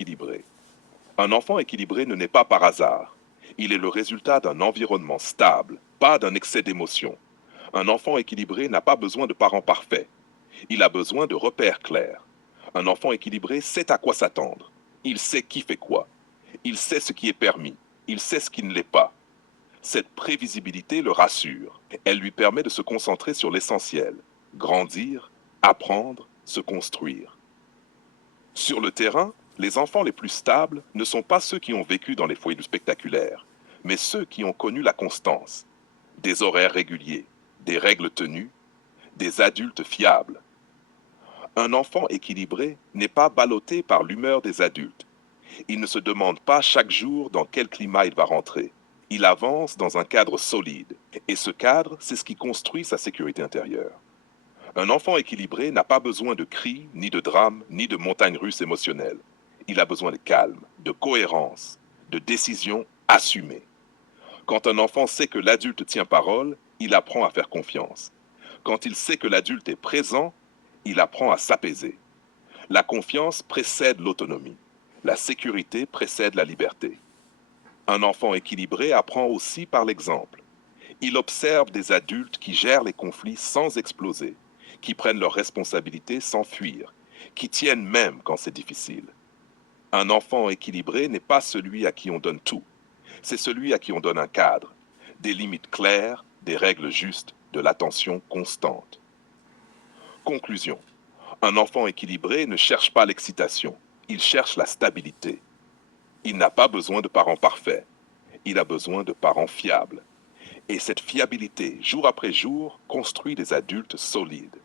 équilibré. Un enfant équilibré ne naît pas par hasard. Il est le résultat d'un environnement stable, pas d'un excès d'émotion. Un enfant équilibré n'a pas besoin de parents parfaits. Il a besoin de repères clairs. Un enfant équilibré sait à quoi s'attendre. Il sait qui fait quoi. Il sait ce qui est permis. Il sait ce qui ne l'est pas. Cette prévisibilité le rassure. Elle lui permet de se concentrer sur l'essentiel. Grandir, apprendre, se construire. Sur le terrain, les enfants les plus stables ne sont pas ceux qui ont vécu dans les foyers du spectaculaire, mais ceux qui ont connu la constance, des horaires réguliers, des règles tenues, des adultes fiables. Un enfant équilibré n'est pas ballotté par l'humeur des adultes. Il ne se demande pas chaque jour dans quel climat il va rentrer. Il avance dans un cadre solide, et ce cadre, c'est ce qui construit sa sécurité intérieure. Un enfant équilibré n'a pas besoin de cris, ni de drames, ni de montagnes russes émotionnelles. Il a besoin de calme, de cohérence, de décisions assumées. Quand un enfant sait que l'adulte tient parole, il apprend à faire confiance. Quand il sait que l'adulte est présent, il apprend à s'apaiser. La confiance précède l'autonomie. La sécurité précède la liberté. Un enfant équilibré apprend aussi par l'exemple. Il observe des adultes qui gèrent les conflits sans exploser, qui prennent leurs responsabilités sans fuir, qui tiennent même quand c'est difficile. Un enfant équilibré n'est pas celui à qui on donne tout, c'est celui à qui on donne un cadre, des limites claires, des règles justes, de l'attention constante. Conclusion. Un enfant équilibré ne cherche pas l'excitation, il cherche la stabilité. Il n'a pas besoin de parents parfaits, il a besoin de parents fiables. Et cette fiabilité, jour après jour, construit des adultes solides.